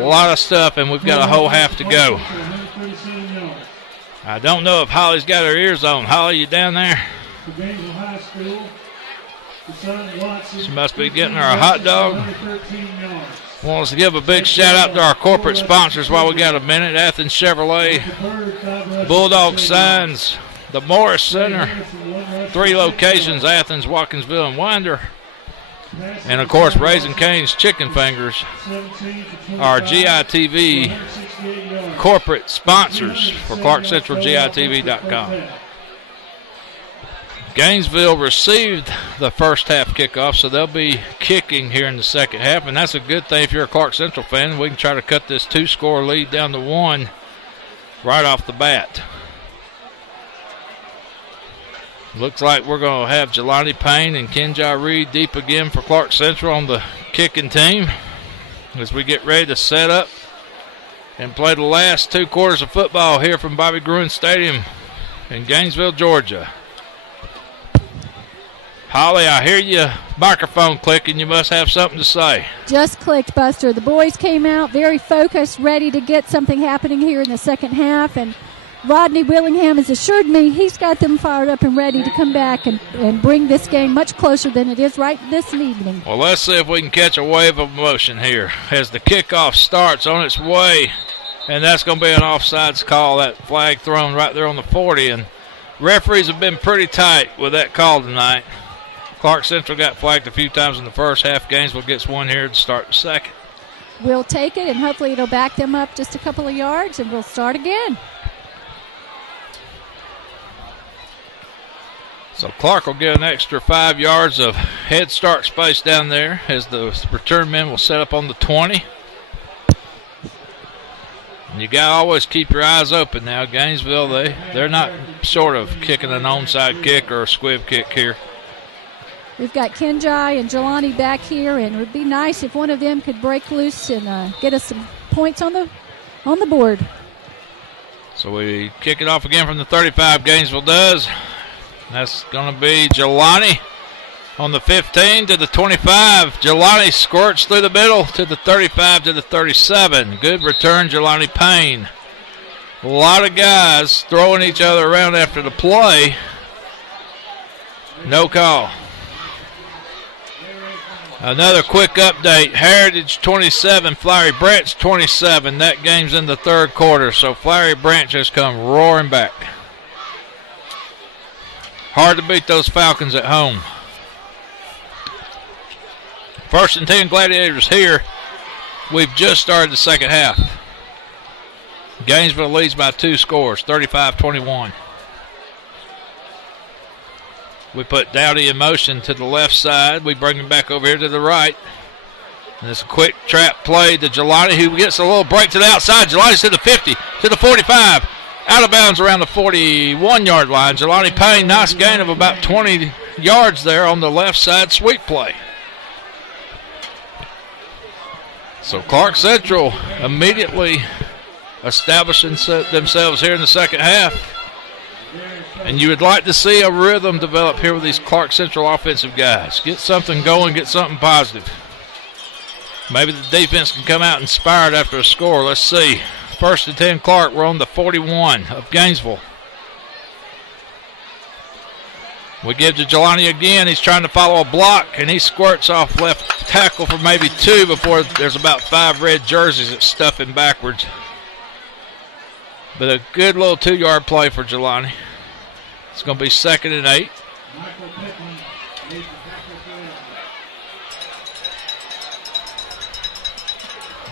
A lot of stuff, and we've got a whole half to go. I don't know if Holly's got her ears on. Holly, you down there? She must be getting her a hot dog. Want us to give a big shout out to our corporate sponsors while we got a minute. Athens Chevrolet, Bulldog Signs, the Morris Center, 3 locations, Athens, Watkinsville, and Winder. And, of course, Raising Cane's Chicken Fingers, our GITV corporate sponsors for ClarkCentralGITV.com. Gainesville received the first half kickoff, so they'll be kicking here in the second half, and that's a good thing if you're a Clark Central fan. We can try to cut this 2-score lead down to 1 right off the bat. Looks like we're going to have Jelani Payne and Kenjai Reed deep again for Clark Central on the kicking team as we get ready to set up and play the last 2 quarters of football here from Bobby Gruen Stadium in Gainesville, Georgia. Holly, I hear you microphone clicking. You must have something to say. Just clicked, Buster. The boys came out very focused, ready to get something happening here in the second half, and Rodney Willingham has assured me he's got them fired up and ready to come back and bring this game much closer than it is right this evening. Well, let's see if we can catch a wave of emotion here as the kickoff starts on its way, and that's going to be an offsides call, that flag thrown right there on the 40, and referees have been pretty tight with that call tonight. Clark Central got flagged a few times in the first half. Gainesville gets one here to start the second. We'll take it, and hopefully it'll back them up just a couple of yards, and we'll start again. So Clark will get an extra 5 yards of head start space down there as the return men will set up on the 20. And you got to always keep your eyes open now. Gainesville, they're not sort of kicking an onside kick or a squib kick here. We've got Kenjai and Jelani back here, and it would be nice if one of them could break loose and get us some points on the board. So we kick it off again from the 35, Gainesville does. That's going to be Jelani on the 15 to the 25. Jelani squirts through the middle to the 35 to the 37. Good return, Jelani Payne. A lot of guys throwing each other around after the play. No call. Another quick update. Heritage 27, Flowery Branch 27. That game's in the third quarter, so Flowery Branch has come roaring back. Hard to beat those Falcons at home. 1st and 10 Gladiators here. We've just started the second half. Gainesville leads by 2 scores, 35-21. We put Dowdy in motion to the left side. We bring him back over here to the right. And it's a quick trap play to Jelani, who gets a little break to the outside. Jelani's to the 50, to the 45. Out of bounds around the 41-yard line. Jelani Payne, nice gain of about 20 yards there on the left side sweep play. So Clark Central immediately establishing themselves here in the second half. And you would like to see a rhythm develop here with these Clark Central offensive guys. Get something going, get something positive. Maybe the defense can come out inspired after a score. Let's see. 1st and 10 Clark. We're on the 41 of Gainesville. We give to Jelani again. He's trying to follow a block, and he squirts off left tackle for maybe 2 before there's about 5 red jerseys that stuff him backwards. But a good little 2-yard play for Jelani. It's going to be 2nd and 8.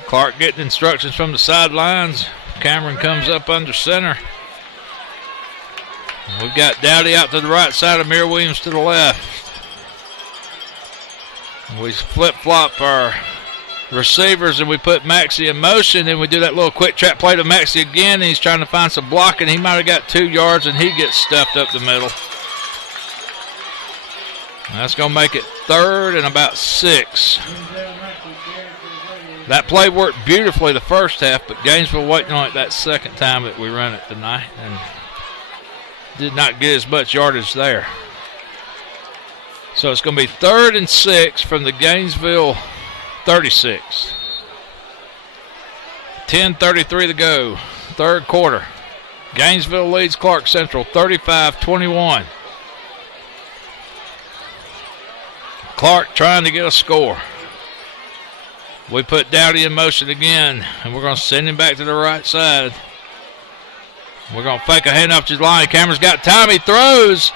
Clark getting instructions from the sidelines. Cameron comes up under center. We've got Dowdy out to the right side, Amir Williams to the left. We flip-flop our receivers and we put Maxey in motion, and we do that little quick trap play to Maxey again, and he's trying to find some blocking. He might have got 2 yards, and he gets stuffed up the middle. That's going to make it 3rd and about 6. That play worked beautifully the first half, but Gainesville waiting on it that second time that we run it tonight and did not get as much yardage there. So it's going to be 3rd and 6 from the Gainesville 36. 10:33 to go. Third quarter. Gainesville leads Clark Central 35-21. Clark trying to get a score. We put Dowdy in motion again, and we're going to send him back to the right side. We're going to fake a handoff to Jelani. Cameron's got time. He throws.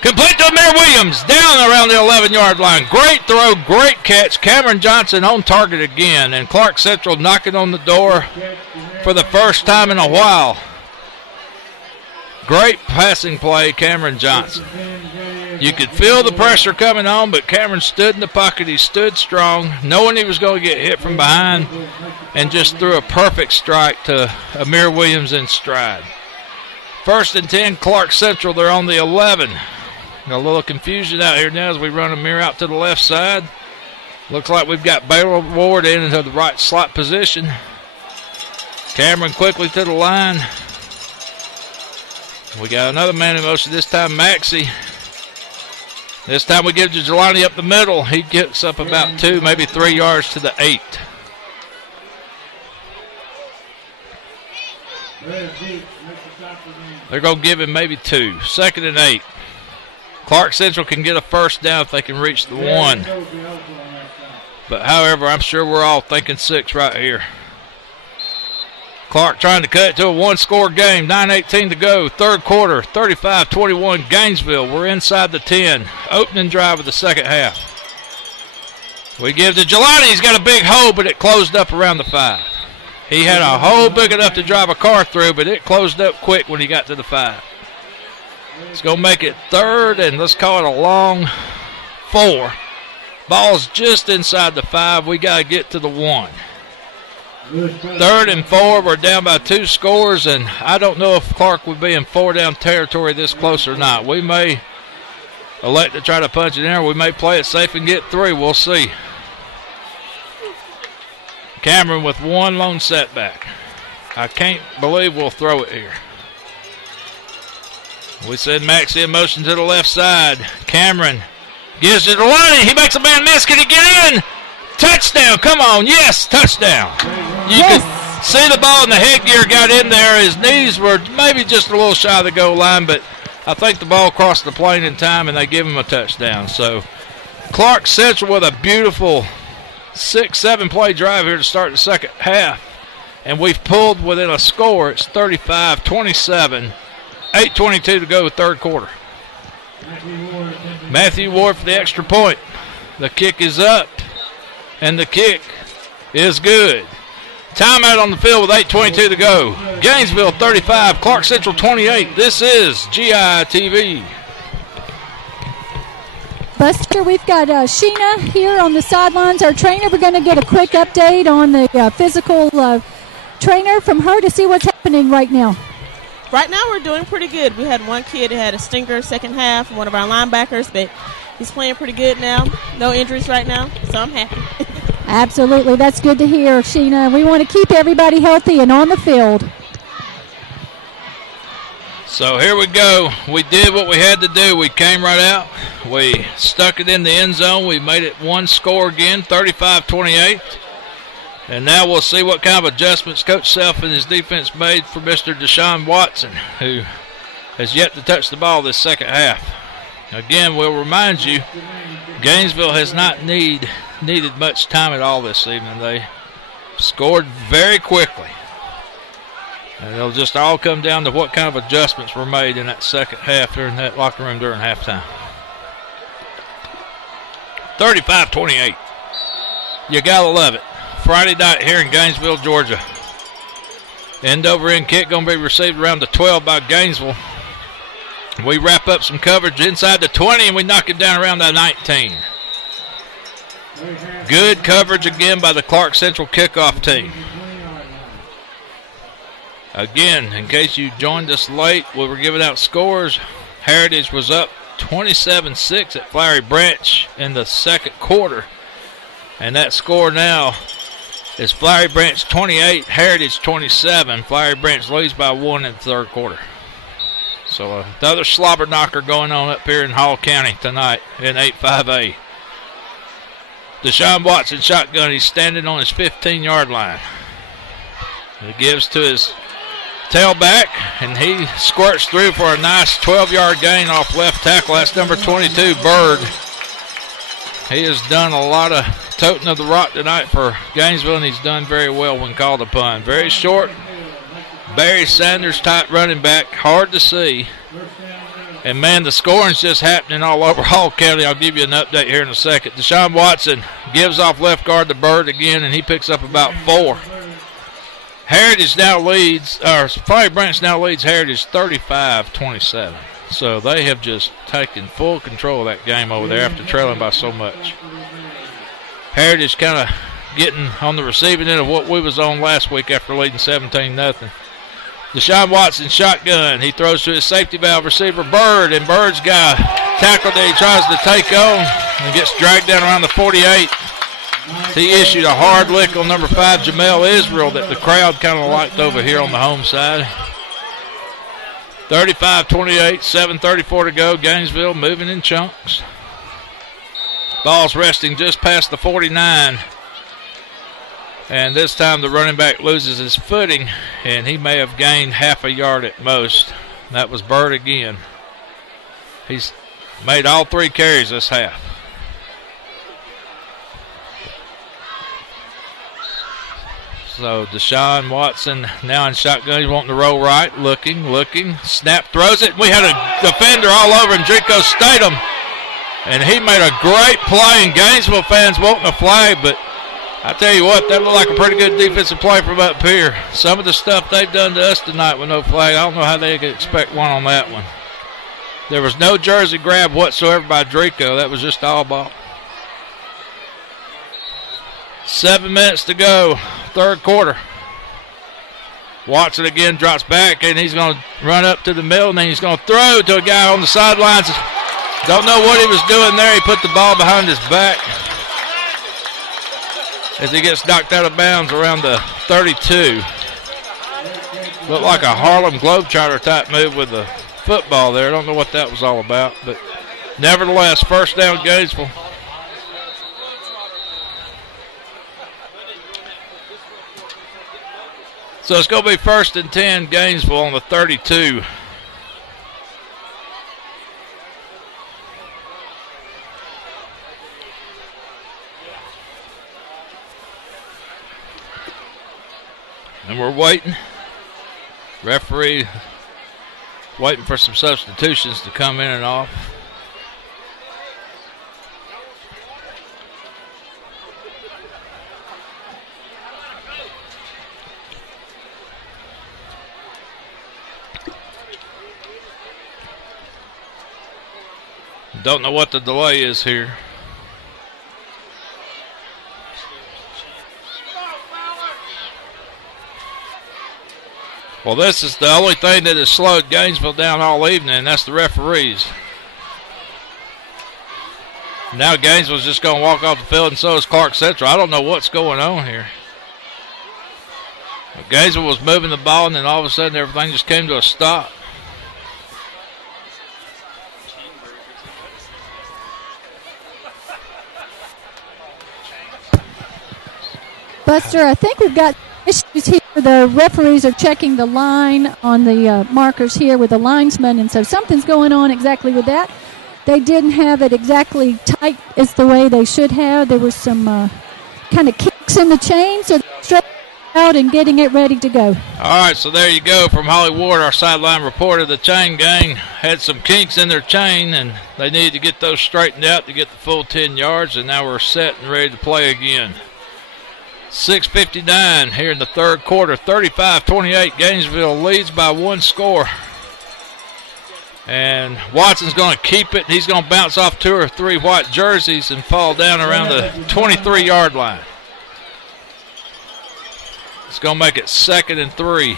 Complete to Amir Williams. Down around the 11-yard line. Great throw, great catch. Cameron Johnson on target again, and Clark Central knocking on the door for the first time in a while. Great passing play, Cameron Johnson. You could feel the pressure coming on, but Cameron stood in the pocket. He stood strong, knowing he was going to get hit from behind, and just threw a perfect strike to Amir Williams in stride. 1st and 10, Clark Central. They're on the 11. Got a little confusion out here now as we run Amir out to the left side. Looks like we've got Baylor Ward into the right slot position. Cameron quickly to the line. We got another man in motion, this time Maxey. This time we give to Jelani up the middle. He gets up about 2, maybe 3 yards to the 8. They're going to give him maybe 2. 2nd and 8. Clark Central can get a first down if they can reach the 1. But however, I'm sure we're all thinking 6 right here. Clark trying to cut it to a 1-score game. 9:18 to go. Third quarter, 35-21 Gainesville. We're inside the 10. Opening drive of the second half. We give to Jelani. He's got a big hole, but it closed up around the 5. He had a hole big enough to drive a car through, but it closed up quick when he got to the 5. It's going to make it 3rd, and let's call it a long 4. Ball's just inside the 5. We got to get to the 1. 3rd and 4. We're down by 2 scores, and I don't know if Clark would be in 4-down territory this close or not. We may elect to try to punch it in, or we may play it safe and get 3. We'll see. Cameron with 1 lone setback. I can't believe we'll throw it here. We said Maxey in motion to the left side. Cameron gives it to Jelani. He makes a man miss. Can he get in? Touchdown. Come on. Yes, touchdown. You could see the ball in the headgear got in there. His knees were maybe just a little shy of the goal line, but I think the ball crossed the plane in time, and they give him a touchdown. So Clark Central with a beautiful 6-7 play drive here to start the second half, and we've pulled within a score. It's 35-27. 8:22 to go, third quarter. Matthew Ward for the extra point. The kick is up, and the kick is good. Timeout on the field with 8:22 to go. Gainesville 35, Clark Central 28. This is GI TV. Buster, we've got Sheena here on the sidelines, our trainer. We're going to get a quick update on the physical trainer from her to see what's happening right now. Right now we're doing pretty good. We had one kid that had a stinker second half, one of our linebackers, but he's playing pretty good now. No injuries right now, so I'm happy. Absolutely. That's good to hear, Sheena. We want to keep everybody healthy and on the field. So here we go. We did what we had to do. We came right out. We stuck it in the end zone. We made it 1 score again, 35-28. And now we'll see what kind of adjustments Coach Self and his defense made for Mr. Deshaun Watson, who has yet to touch the ball this second half. Again, we'll remind you, Gainesville has not needed much time at all this evening. They scored very quickly. And it'll just all come down to what kind of adjustments were made in that second half during that locker room during halftime. 35-28. You gotta love it. Friday night here in Gainesville, Georgia. End over end kick going to be received around the 12 by Gainesville. We wrap up some coverage inside the 20 and we knock it down around the 19. Good coverage again by the Clark Central kickoff team. Again, in case you joined us late, we were giving out scores. Heritage was up 27-6 at Flowery Branch in the second quarter. And that score now is Flowery Branch 28, Heritage 27. Flowery Branch leads by 1 in the third quarter. So another slobber knocker going on up here in Hall County tonight in 8-5A. Deshaun Watson shotgun. He's standing on his 15-yard line. He gives to his tailback, and he squirts through for a nice 12-yard gain off left tackle. That's number 22, Bird. He has done a lot of toting of the rock tonight for Gainesville, and he's done very well when called upon. Very short, Barry Sanders type running back, hard to see. And, man, the scoring's just happening all over Hall County. I'll give you an update here in a second. Deshaun Watson gives off left guard to Bird again, and he picks up about 4. Heritage now leads, or Fire Branch now leads Heritage 35-27. So they have just taken full control of that game over there after trailing by so much. Heritage kind of getting on the receiving end of what we was on last week after leading 17-0. Deshaun Watson shotgun. He throws to his safety valve receiver Bird, and Bird's got tackled that he tries to take on and gets dragged down around the 48. He issued a hard lick on number 5, Jamel Israel, that the crowd kind of liked over here on the home side. 35-28, 7:34 to go. Gainesville moving in chunks. Ball's resting just past the 49. And this time the running back loses his footing, and he may have gained half a yard at most. That was Bird again. He's made all 3 carries this half. So Deshaun Watson now in shotgun. He's wanting to roll right, looking. Snap, throws it. We had a defender all over him, Drico Statham. And he made a great play, and Gainesville fans wanting a flag, but I tell you what, that looked like a pretty good defensive play from up here. Some of the stuff they've done to us tonight with no flag, I don't know how they could expect one on that one. There was no jersey grab whatsoever by Drico. That was just all ball. 7 minutes to go, third quarter. Watson again drops back, and he's going to run up to the middle, and then he's going to throw to a guy on the sidelines. Don't know what he was doing there. He put the ball behind his back as he gets knocked out of bounds around the 32. Looked like a Harlem Globetrotter type move with the football there. I don't know what that was all about, but nevertheless, first down Gainesville. So it's going to be 1st and 10, Gainesville on the 32. And we're waiting. Referee waiting for some substitutions to come in and off. Don't know what the delay is here. Well, this is the only thing that has slowed Gainesville down all evening, and that's the referees. Now Gainesville's just going to walk off the field, and so is Clark Central. I don't know what's going on here. Gainesville was moving the ball, and then all of a sudden everything just came to a stop. Buster, I think we've got issues here. The referees are checking the line on the markers here with the linesmen, and so something's going on exactly with that. They didn't have it exactly tight as the way they should have. There was some kind of kicks in the chain, so they're straight out and getting it ready to go. All right, so there you go from Holly Ward, our sideline reporter. The chain gang had some kinks in their chain, and they needed to get those straightened out to get the full 10 yards, and now we're set and ready to play again. 6:59 here in the third quarter. 35-28. Gainesville leads by 1 score. And Watson's going to keep it. He's going to bounce off 2 or 3 white jerseys and fall down around the 23-yard line. It's going to make it 2nd and 3.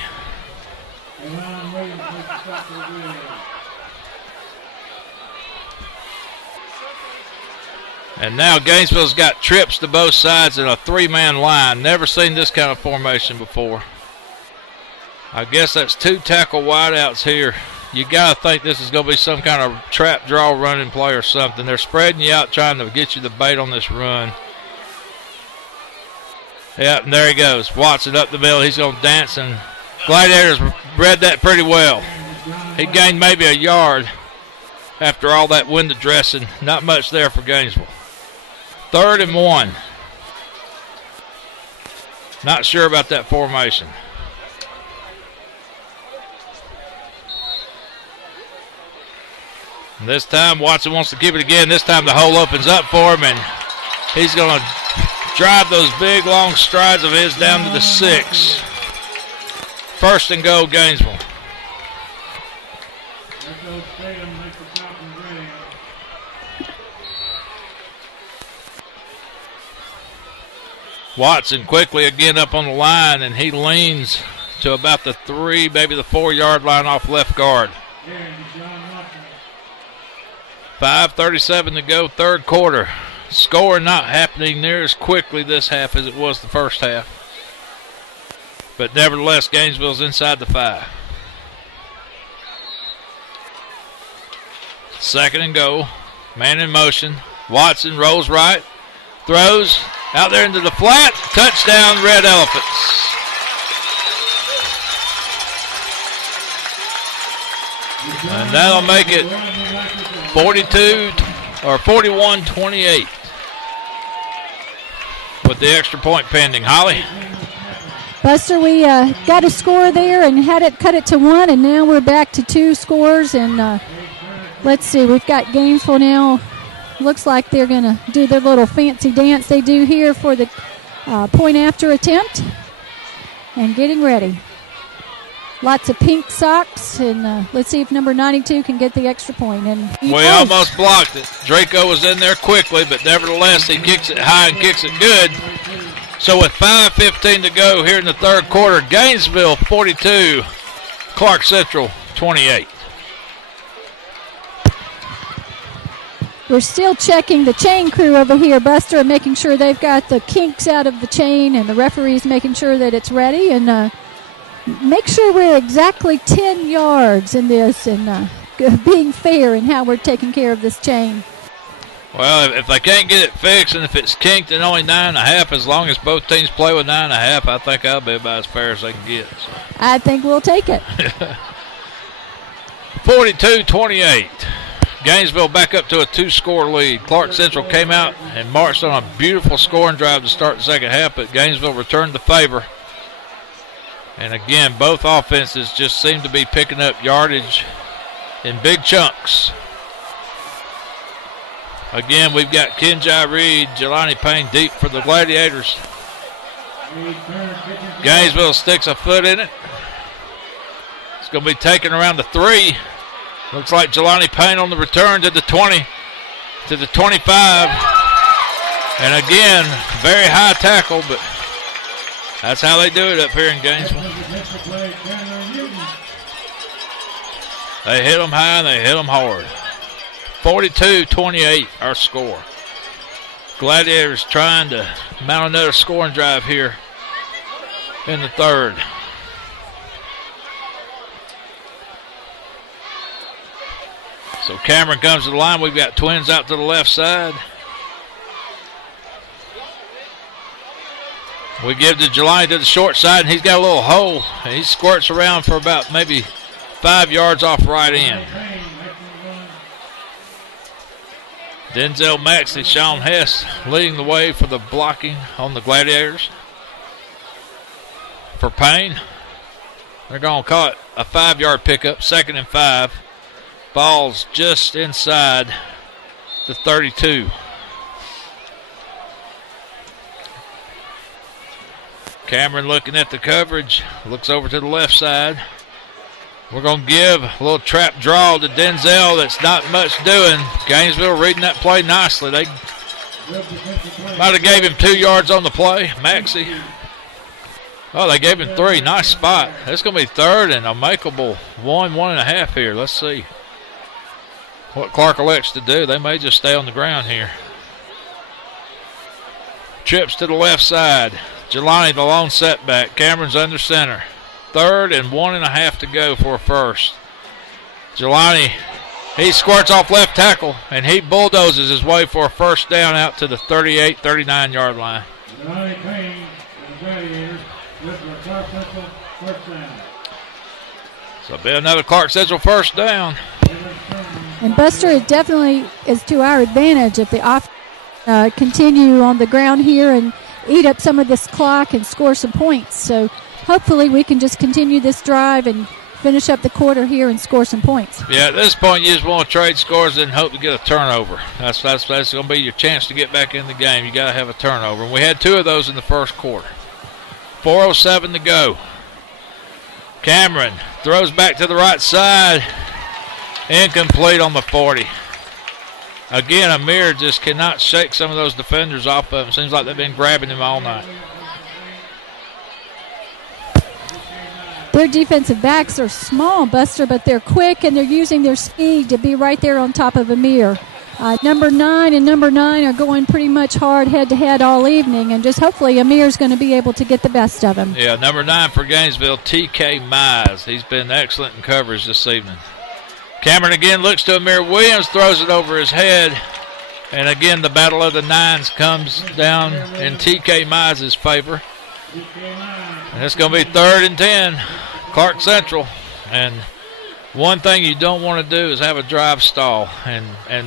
And now Gainesville's got trips to both sides in a 3-man line. Never seen this kind of formation before. I guess that's 2 tackle wideouts here. You got to think this is going to be some kind of trap draw running play or something. They're spreading you out trying to get you the bait on this run. Yep, and there he goes. Watson up the middle. He's going to dance, and Gladiators read that pretty well. He gained maybe a yard after all that window dressing. Not much there for Gainesville. 3rd and 1. Not sure about that formation. And this time Watson wants to keep it again. This time the hole opens up for him, and he's going to drive those big long strides of his down to the 6. 1st and goal, Gainesville. Watson quickly again up on the line, and he leans to about the 3, maybe the 4-yard line off left guard. 5:37 to go, 3rd quarter. Score not happening near as quickly this half as it was the first half. But nevertheless, Gainesville's inside the 5. 2nd and goal. Man in motion. Watson rolls right. Throws out there into the flat. Touchdown, Red Elephants. And that'll make it 41-28 with the extra point pending. Holly? Buster, we got a score there and had it cut it to 1, and now we're back to 2 scores. And let's see, we've got Gainesville now. Looks like they're going to do their little fancy dance they do here for the point after attempt. And getting ready. Lots of pink socks, and let's see if number 92 can get the extra point. And we almost blocked it. Draco was in there quickly, but nevertheless he kicks it high and kicks it good. So with 5:15 to go here in the 3rd quarter, Gainesville 42, Clark Central 28. We're still checking the chain crew over here, Buster, and making sure they've got the kinks out of the chain, and the referee's making sure that it's ready. And make sure we're exactly 10 yards in this, and being fair in how we're taking care of this chain. Well, if they can't get it fixed, and if it's kinked and only 9.5, as long as both teams play with 9.5, I think that'll be about as fair as they can get. So. I think we'll take it. 42-28. Gainesville back up to a 2-score lead. Clark Central came out and marched on a beautiful scoring drive to start the second half, but Gainesville returned the favor. And again, both offenses just seem to be picking up yardage in big chunks. Again, we've got Kenjai Reed, Jelani Payne deep for the Gladiators. Gainesville sticks a foot in it. It's going to be taken around the 3. Looks like Jelani Payne on the return to the 20, to the 25. And again, very high tackle, but that's how they do it up here in Gainesville. They hit them high and they hit them hard. 42-28, our score. Gladiators trying to mount another scoring drive here in the 3rd. So Cameron comes to the line. We've got Twins out to the left side. We give to Jelani to the short side, and he's got a little hole. And he squirts around for about maybe 5 yards off right end. Denzel Maxey, Sean Hess leading the way for the blocking on the Gladiators. For Payne, they're going to call it a 5-yard pickup, 2nd and 5. Ball's just inside the 32. Cameron looking at the coverage, looks over to the left side. We're going to give a little trap draw to Denzel that's not much doing. Gainesville reading that play nicely. They might have gave him 2 yards on the play. Maxey. Oh, they gave him 3. Nice spot. It's going to be 3rd and a makeable 1.5 here. Let's see what Clark elects to do. They may just stay on the ground here. Trips to the left side. Jelani, the lone setback. Cameron's under center. 3rd and 1.5 to go for a first. Jelani, he squirts off left tackle, and he bulldozes his way for a first down out to the 38, 39-yard line. So it'll be another Clark Central first down. And Buster, it definitely is to our advantage if the continue on the ground here and eat up some of this clock and score some points. So hopefully we can just continue this drive and finish up the quarter here and score some points. Yeah, at this point you just want to trade scores and hope to get a turnover. That's going to be your chance to get back in the game. You got to have a turnover. And we had 2 of those in the first quarter. 4:07 to go. Cameron throws back to the right side. Incomplete on the 40. Again, Amir just cannot shake some of those defenders off of him. Seems like they've been grabbing him all night. Their defensive backs are small, Buster, but they're quick and they're using their speed to be right there on top of Amir. Number 9 and number 9 are going pretty much hard head-to-head all evening, and just hopefully Amir's going to be able to get the best of him. Yeah, number 9 for Gainesville, T.K. Mize. He's been excellent in coverage this evening. Cameron again looks to Amir Williams, throws it over his head, and again the battle of the nines comes down in T.K. Mize's favor. And it's going to be 3rd and 10, Clark Central. And one thing you don't want to do is have a drive stall, and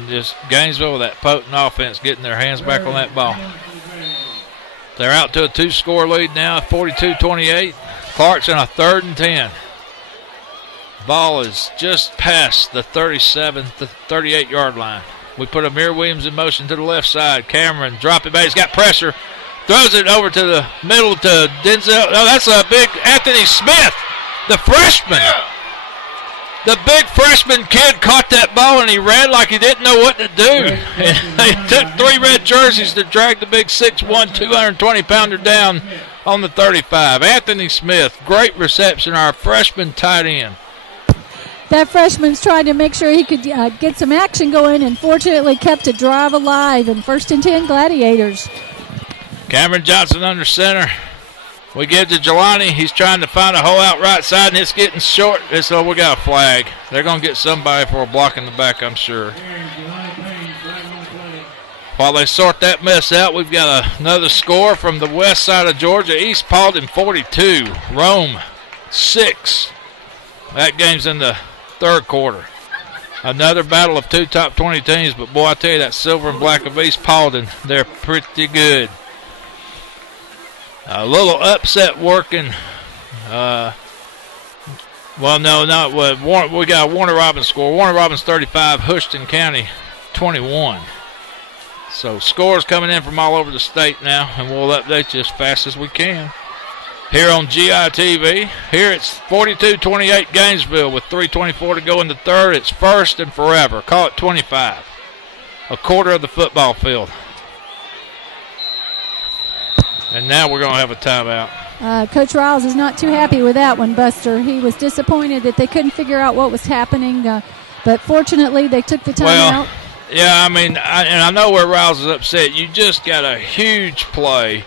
just Gainesville with that potent offense getting their hands back on that ball. They're out to a 2-score lead now, 42-28. Clark's in a 3rd and 10. Ball is just past the 38-yard line. We put Amir Williams in motion to the left side. Cameron dropping back. He's got pressure. Throws it over to the middle to Denzel. Oh, that's a big Anthony Smith, the freshman. The big freshman kid caught that ball and he ran like he didn't know what to do. And they took 3 red jerseys to drag the big 6'1", 220-pounder down on the 35. Anthony Smith, great reception, our freshman tight end. That freshman's trying to make sure he could get some action going and fortunately kept a drive alive in 1st and 10 Gladiators. Cameron Johnson under center. We give to Jelani. He's trying to find a hole out right side, and it's getting short. So we got a flag. They're going to get somebody for a block in the back, I'm sure. While they sort that mess out, we've got another score from the west side of Georgia. East Paulding 42, Rome 6. That game's in the 3rd quarter. Another battle of 2 top 20 teams, but boy, I tell you, that silver and black of East Paulding, they're pretty good. A little upset working. Well, no, not what. We got a Warner Robins score. Warner Robins 35, Houston County 21. So scores coming in from all over the state now, and we'll update you as fast as we can. Here on GITV, here it's 42-28 Gainesville with 3:24 to go in the 3rd. It's 1st and forever. Call it 25. A quarter of the football field. And now we're going to have a timeout. Coach Riles is not too happy with that one, Buster. He was disappointed that they couldn't figure out what was happening, but fortunately they took the timeout. Well, yeah, I mean, I know where Riles is upset. You just got a huge play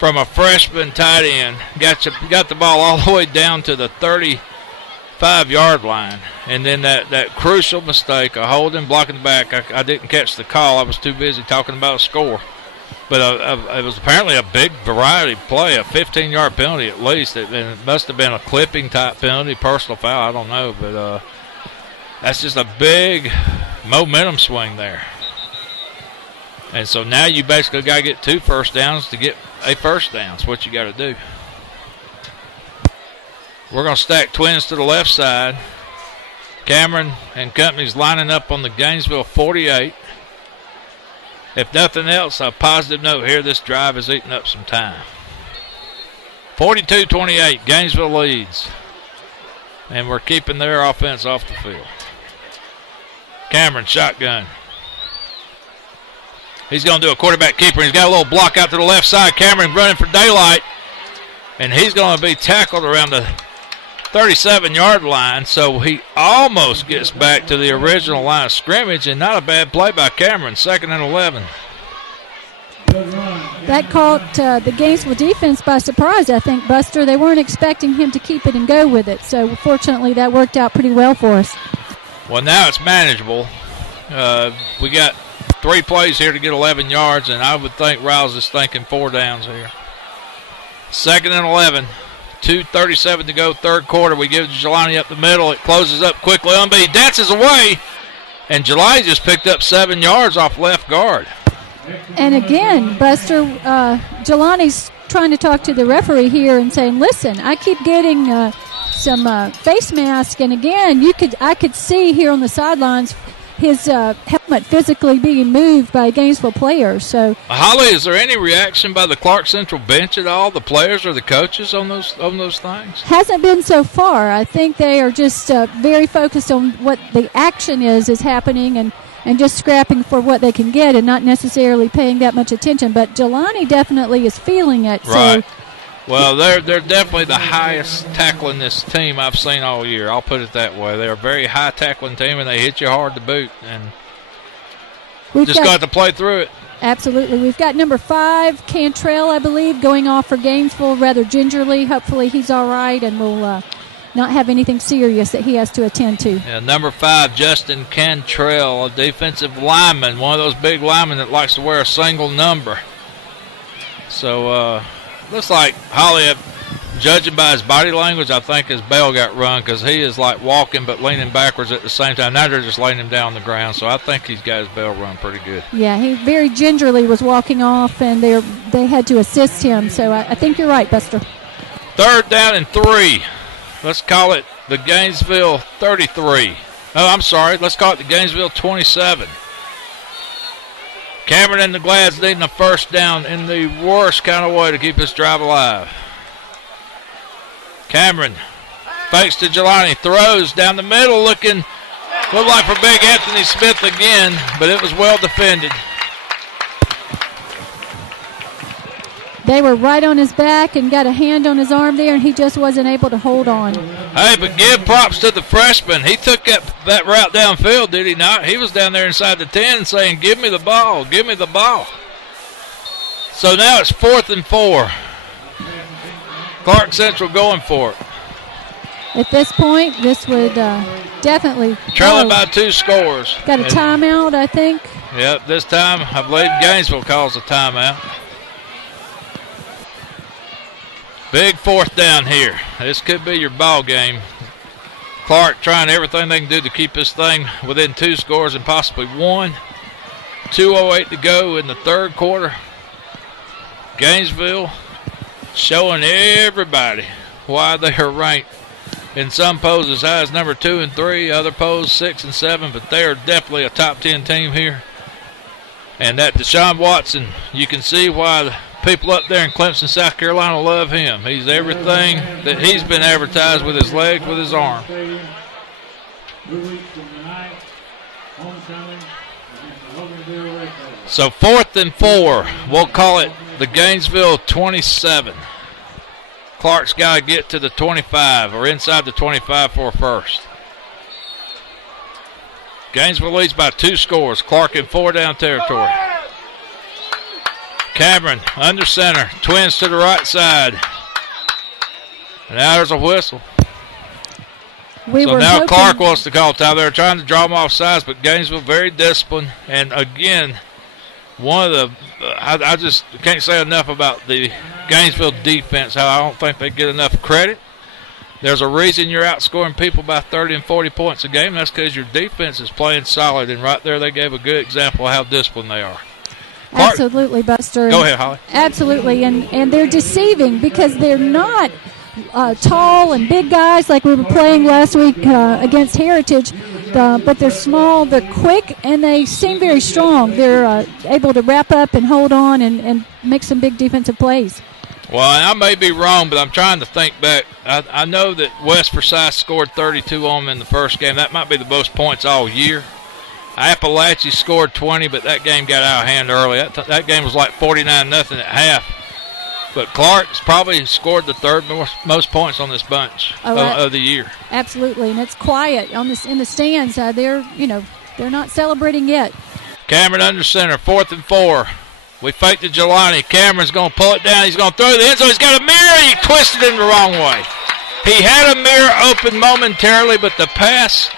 from a freshman tight end. Got the ball all the way down to the 35-yard line. And then that crucial mistake, a holding, blocking the back. I didn't catch the call. I was too busy talking about a score. But it was apparently a big variety play, a 15-yard penalty at least. It must have been a clipping-type penalty, personal foul, I don't know. But that's just a big momentum swing there. And so now you basically got to get 2 first downs to get a first down. That's what you got to do. We're going to stack twins to the left side. Cameron and company's lining up on the Gainesville 48. If nothing else, a positive note here, this drive is eating up some time. 42-28, Gainesville leads. And we're keeping their offense off the field. Cameron, shotgun. He's going to do a quarterback keeper. He's got a little block out to the left side. Cameron running for daylight. And he's going to be tackled around the 37-yard line, so he almost gets back to the original line of scrimmage, and not a bad play by Cameron, 2nd and 11. That caught the Gainesville defense by surprise, I think, Buster. They weren't expecting him to keep it and go with it, so fortunately that worked out pretty well for us. Well, now it's manageable. We got 3 plays here to get 11 yards, and I would think Riles is thinking 4 downs here. 2nd and 11. 2:37 to go, third quarter. We give it to Jelani up the middle. It closes up quickly on, but he dances away. And Jelani just picked up 7 yards off left guard. And again, Buster, Jelani's trying to talk to the referee here and saying, listen, I keep getting some face mask. And again, I could see here on the sidelines his helmet physically being moved by Gainesville players. So, Holly, is there any reaction by the Clark Central bench at all, the players or the coaches on those things? Hasn't been so far. I think they are just very focused on what the action is happening and just scrapping for what they can get and not necessarily paying that much attention. But Jelani definitely is feeling it. Right. So, well, they're definitely the highest tackling this team I've seen all year. I'll put it that way. They're a very high tackling team, and they hit you hard to boot. And just got to play through it. Absolutely. We've got number 5, Cantrell, I believe, going off for Gainesville rather gingerly. Hopefully he's all right and will not have anything serious that he has to attend to. Yeah, number 5, Justin Cantrell, a defensive lineman, one of those big linemen that likes to wear a single number. So, looks like Holly, judging by his body language, I think his bell got run because he is like walking but leaning backwards at the same time. Now they're just laying him down on the ground, so I think he's got his bell run pretty good. Yeah, he very gingerly was walking off, and they had to assist him. So I think you're right, Buster. 3rd down and 3. Let's call it the Gainesville 33. Oh, I'm sorry. Let's call it the Gainesville 27. Cameron and the Glads needing a first down in the worst kind of way to keep this drive alive. Cameron fakes to Jelani, throws down the middle, looked like for big Anthony Smith again, but it was well defended. They were right on his back and got a hand on his arm there, and he just wasn't able to hold on. Hey, but give props to the freshman. He took that route downfield, did he not? He was down there inside the 10 saying, give me the ball, give me the ball. So now it's 4th and 4. Clark Central going for it. At this point, this would definitely... Trailing by 2 scores. Got a timeout, I think. Yep, this time I believe Gainesville calls a timeout. Big 4th down here. This could be your ball game. Clark trying everything they can do to keep this thing within 2 scores and possibly 1. 2:08 to go in the third quarter. Gainesville showing everybody why they are ranked in some polls as high as number 2 and 3, other polls 6 and 7, but they are definitely a top 10 team here. And that Deshaun Watson, you can see why the people up there in Clemson, South Carolina love him. He's everything that he's been advertised with his legs, with his arm. So 4th and 4, we'll call it the Gainesville 27. Clark's got to get to the 25 or inside the 25 for a first. Gainesville leads by 2 scores. Clark in 4 down territory. Cameron under center, twins to the right side. And now there's a whistle. So now Clark wants to call time. They're trying to draw them off sides, but Gainesville very disciplined. And again, one of the, I just can't say enough about the Gainesville defense, how I don't think they get enough credit. There's a reason you're outscoring people by 30 and 40 points a game. That's because your defense is playing solid. And right there, they gave a good example of how disciplined they are. Clark. Absolutely, Buster. Go ahead, Holly. Absolutely, and they're deceiving because they're not tall and big guys like we were playing last week against Heritage, but they're small, they're quick, and they seem very strong. They're able to wrap up and hold on and make some big defensive plays. Well, I may be wrong, but I'm trying to think back. I know that West Forsyth scored 32 on them in the first game. That might be the most points all year. Appalachia scored 20, but that game got out of hand early. That game was like 49-0 at half. But Clark's probably scored the 3rd most points on this bunch of the year. Absolutely, and it's quiet in the stands. They're not celebrating yet. Cameron under center, 4th and 4. We fake to Jelani. Cameron's going to pull it down. He's going to throw the end zone. He's got a mirror. He twisted it the wrong way. He had a mirror open momentarily, but the pass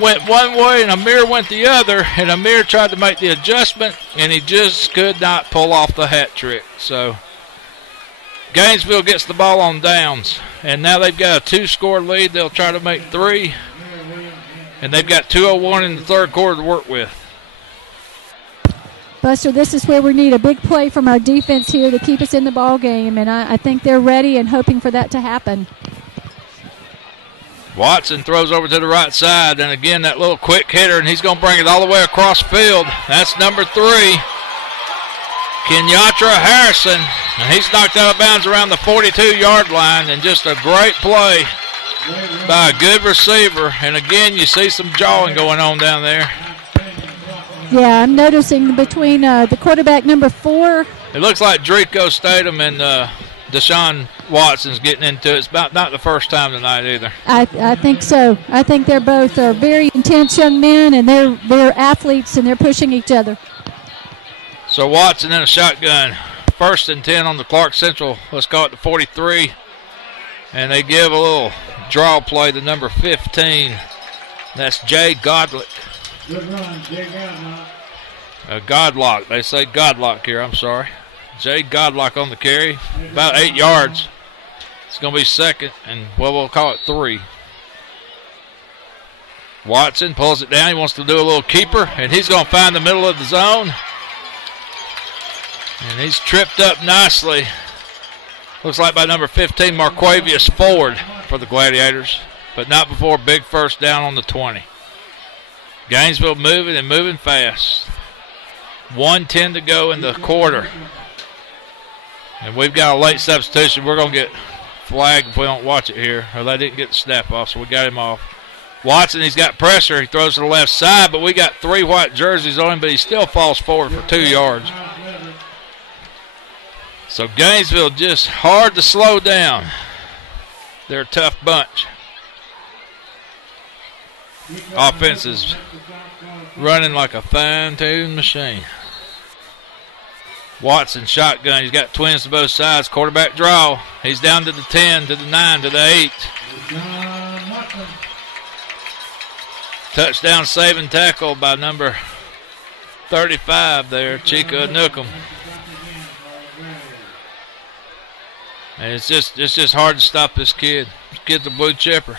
went one way and Amir went the other, and Amir tried to make the adjustment, and he just could not pull off the hat trick. So Gainesville gets the ball on downs, and now they've got a 2-score lead. They'll try to make 3, and they've got 2:01 in the third quarter to work with. Buster, this is where we need a big play from our defense here to keep us in the ball game, and I think they're ready and hoping for that to happen. Watson throws over to the right side, and again that little quick hitter, and he's going to bring it all the way across field. That's number 3, Kenyatta Harrison, and he's knocked out of bounds around the 42-yard line, and just a great play by a good receiver. And again, you see some jawing going on down there. Yeah, I'm noticing between the quarterback number 4. It looks like Drico Statham and Deshaun Watson's getting into it. It's not the first time tonight either. I think so. I think they're both very intense young men, and they're athletes, and they're pushing each other. So Watson in a shotgun. 1st and 10 on the Clark Central, let's call it the 43. And they give a little draw play to number 15. That's Jay Godlick. Good run, Jay Godlock. Godlock. They say Godlock here, I'm sorry. Jay Godlock on the carry. About 8 yards. It's going to be 2nd, and we'll call it 3. Watson pulls it down. He wants to do a little keeper, and he's going to find the middle of the zone. And he's tripped up nicely. Looks like by number 15, Marquavius Ford for the Gladiators, but not before big first down on the 20. Gainesville moving and moving fast. 1:10 to go in the quarter. And we've got a late substitution. We're going to get flagged if we don't watch it here. Or they didn't get the snap off, so we got him off. Watson, he's got pressure. He throws to the left side, but we got 3 white jerseys on him, but he still falls forward for 2 yards. So Gainesville just hard to slow down. They're a tough bunch. Offense is running like a fine-tuned machine. Watson shotgun. He's got twins to both sides. Quarterback draw. He's down to the 10, to the 9, to the 8. Touchdown saving tackle by number 35 there, Chica Nookham. And it's just hard to stop this kid. This kid's a blue chipper.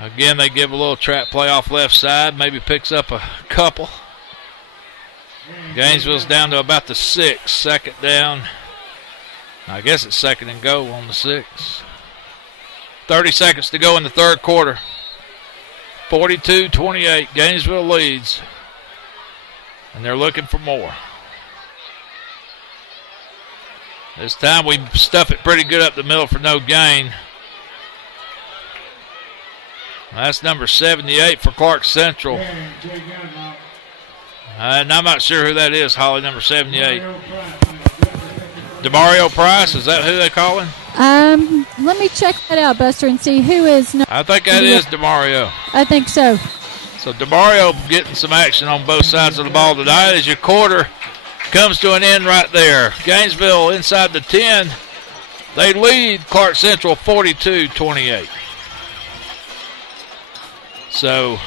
Again, they give a little trap play off left side. Maybe picks up a couple. Gainesville's down to about the 6. 2nd down. I guess it's 2nd and go on the 6. 30 seconds to go in the third quarter. 42-28. Gainesville leads. And they're looking for more. This time we stuff it pretty good up the middle for no gain. That's number 78 for Clark Central. And I'm not sure who that is, Holly, number 78. DeMario Price, is that who they call him? Let me check that out, Buster, and see who is. I think that is DeMario. I think so. So DeMario getting some action on both sides of the ball tonight as your quarter comes to an end right there. Gainesville inside the 10. They lead Clark Central 42-28. So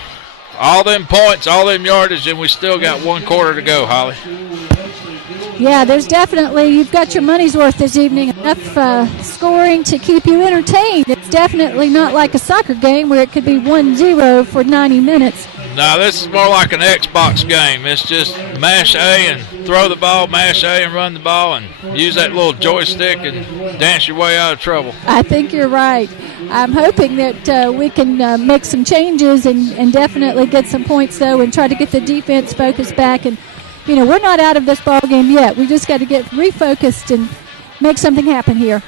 all them points, all them yardage, and we still got 1 quarter to go, Holly. Yeah, there's definitely, you've got your money's worth this evening. Enough scoring to keep you entertained. It's definitely not like a soccer game where it could be 1-0 for 90 minutes. No, this is more like an Xbox game. It's just mash A and throw the ball, mash A and run the ball, and use that little joystick and dance your way out of trouble. I think you're right. I'm hoping that we can make some changes and definitely get some points, though, and try to get the defense focused back. And, you know, we're not out of this ball game yet. We just got to get refocused and make something happen here.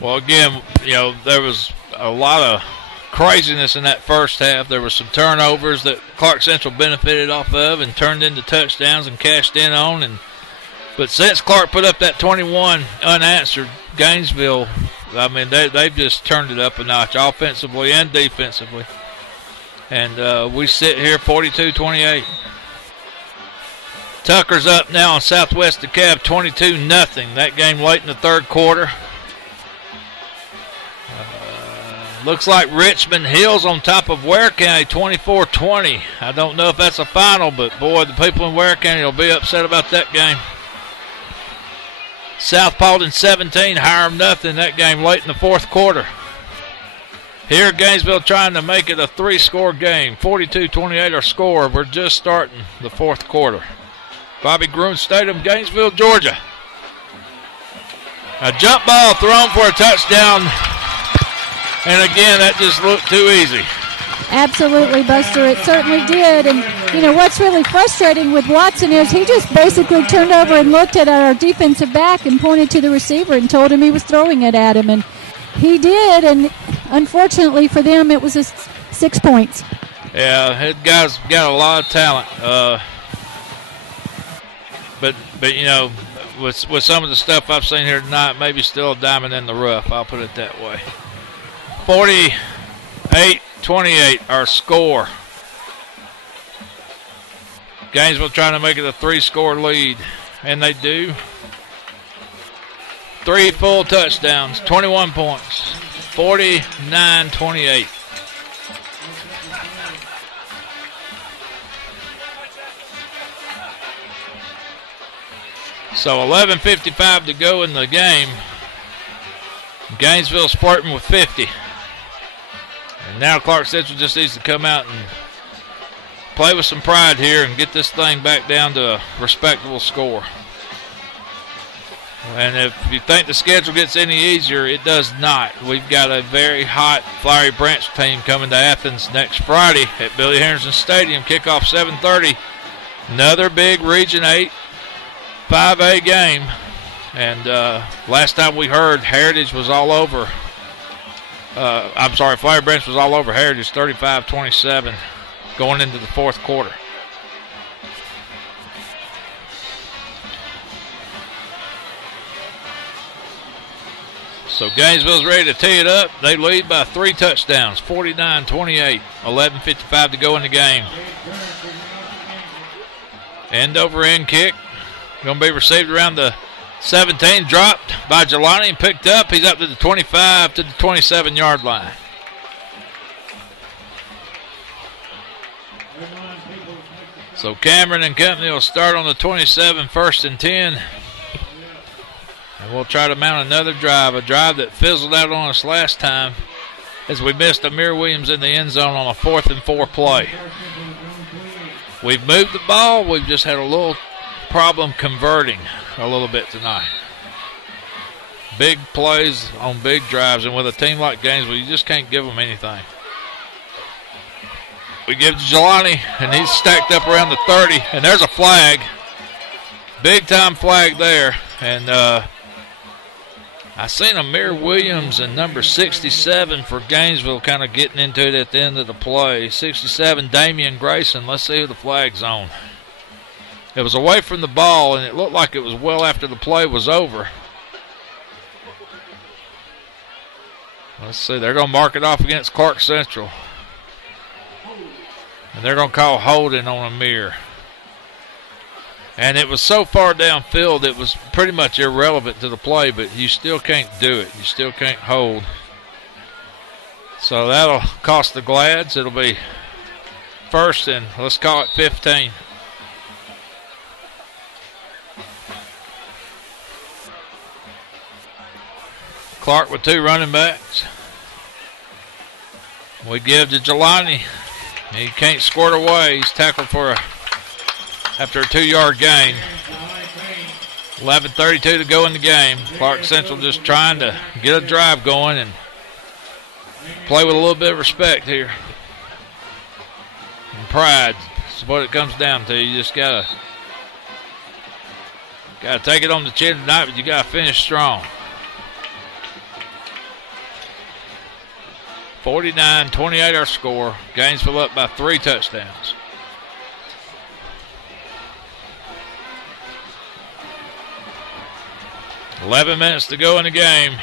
Well, again, you know, there was a lot of craziness in that first half. There were some turnovers that Clark Central benefited off of and turned into touchdowns and cashed in on. But since Clark put up that 21 unanswered, Gainesville, I mean, they've just turned it up a notch offensively and defensively. And we sit here 42-28. Tucker's up now on Southwest DeKalb 22-0. That game late in the third quarter. Looks like Richmond Hill's on top of Ware County, 24-20. I don't know if that's a final, but boy, the people in Ware County will be upset about that game. South Paulding 17, Hiram nothing. That game late in the fourth quarter. Here, Gainesville trying to make it a three-score game. 42-28 our score. We're just starting the fourth quarter. Bobby Groon Stadium, Gainesville, Georgia. A jump ball thrown for a touchdown. And again, that just looked too easy. Absolutely, Buster. It certainly did. And, you know, what's really frustrating with Watson is he just basically turned over and looked at our defensive back and pointed to the receiver and told him he was throwing it at him. And he did, and unfortunately for them, it was 6 points. Yeah, that guy's got a lot of talent. But you know, with some of the stuff I've seen here tonight, maybe still a diamond in the rough. I'll put it that way. 48-28, our score. Gainesville trying to make it a three-score lead, and they do. 3 full touchdowns, 21 points, 49-28. So 11:55 to go in the game. Gainesville's flirting with 50. And now Clark Central just needs to come out and play with some pride here and get this thing back down to a respectable score. And if you think the schedule gets any easier, it does not. We've got a very hot Flowery Branch team coming to Athens next Friday at Billy Henderson Stadium. Kickoff 7:30. Another big Region 8 5A game. And last time we heard, Heritage was all over. Flowery Branch was all over Heritage, 35-27, going into the fourth quarter. So Gainesville's ready to tee it up. They lead by 3 touchdowns, 49-28, 11:55 to go in the game. End over end kick. Going to be received around the 17, dropped by Jelani and picked up. He's up to the 25 to the 27-yard line. So Cameron and company will start on the 27, 1st and 10. And we'll try to mount another drive, a drive that fizzled out on us last time as we missed Amir Williams in the end zone on a 4th and 4 play. We've moved the ball. We've just had a little problem converting a little bit tonight. Big plays on big drives, and with a team like Gainesville, you just can't give them anything. We give to Jelani, and he's stacked up around the 30, and there's a flag. Big time flag there, and I seen Amir Williams and number 67 for Gainesville kind of getting into it at the end of the play. 67, Damian Grayson. Let's see who the flag's on. It was away from the ball, and it looked like it was well after the play was over. Let's see. They're going to mark it off against Clark Central. And they're going to call holding on Amir. And it was so far downfield, it was pretty much irrelevant to the play, but you still can't do it. You still can't hold. So that'll cost the Glads. It'll be 1st and let's call it 15. Clark with 2 running backs. We give to Jelani. He can't squirt away. He's tackled for after a 2-yard gain. 11:32 to go in the game. Clark Central just trying to get a drive going and play with a little bit of respect here. And pride is what it comes down to. You just gotta take it on the chin tonight, but you gotta finish strong. 49-28 our score. Gainesville up by 3 touchdowns. $11 minutes to go in the game.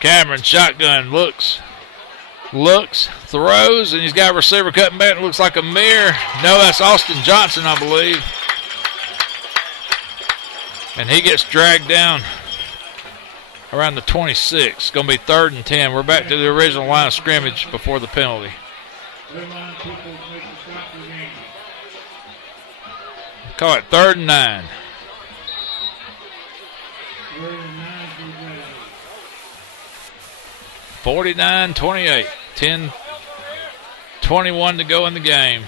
Cameron shotgun, looks, throws, and he's got a receiver cutting back. It looks like Amir. No, that's Austin Johnson, I believe. And he gets dragged down around the 26. It's going to be 3rd and 10. We're back to the original line of scrimmage before the penalty. Call it 3rd and 9. 49-28. 10-21 to go in the game.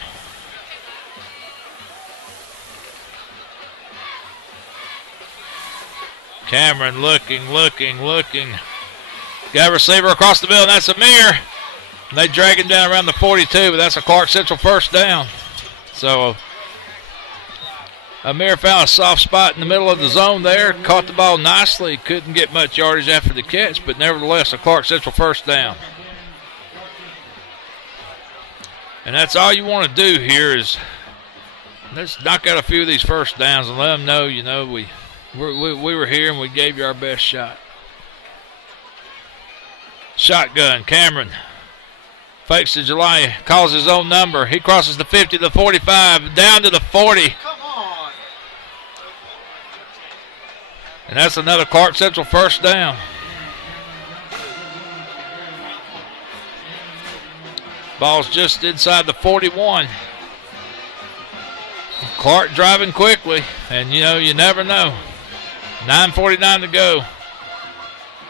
Cameron looking. Got a receiver across the middle, and that's Amir. And they drag him down around the 42, but that's a Clark Central first down. So Amir found a soft spot in the middle of the zone there, caught the ball nicely, couldn't get much yardage after the catch, but nevertheless a Clark Central first down. And that's all you want to do here is let's knock out a few of these first downs and let them know, we were here and we gave you our best shot. Shotgun, Cameron fakes to July, calls his own number. He crosses the 50, the 45, down to the 40. Come on. And that's another Clark Central first down. Ball's just inside the 41. Clark driving quickly, and you never know. 9:49 to go.